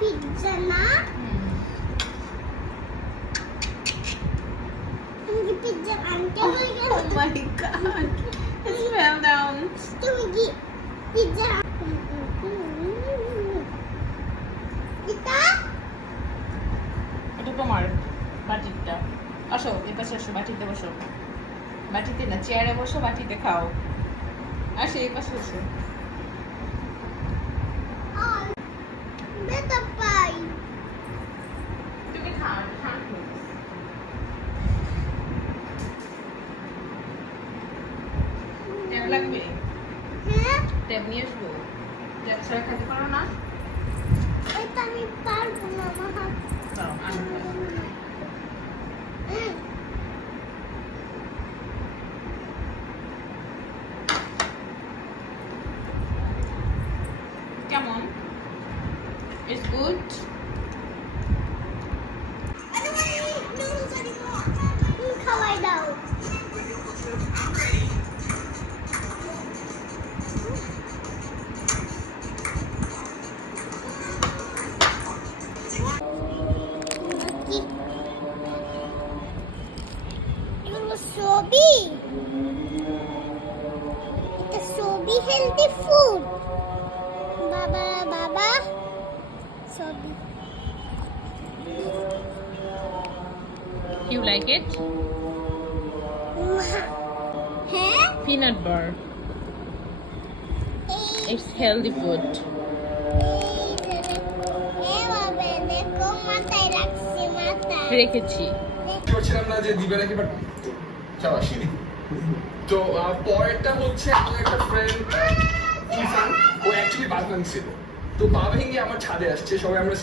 Pizza না তুমি কি পিৎজা আনতে হয়ে গেল Oh my god. Smell down. তুমি কি পিৎজা এটা এটা তোমার বাটিটা। আসো এপাশে আসো, বাটিতে বসো। বাটিতে না, চেয়ারে বসো, বাটিতে খাও। আসো এই পাশে এসো। আর বেটা পাই তুমি খাও, খাও। ট্যাব লাগবে? হ্যাঁ ট্যাব নিয়ে আসবো। ট্যাব ছাড়া খেতে পারো না? এটা আমি পারবো না আমার হাত দাও, আনো। কেমন? It's good? খাওয়াই দাও এগুলো সবই এটা সবই হেলদি ফুড বাবা বাবা সবই You like it? হ্যাঁ Peanut butter. It's healthy food. রেখেছি। করছিলাম না যে দিবে নাকি, বাট চল আসিনি। তো পরেরটা হচ্ছে আমার একটা ফ্রেন্ড ইসান, ও অ্যাকচুয়ালি বাগনান ছিল, তো পা ভেঙে আমার ছাদে আসছে, সবাই আমরা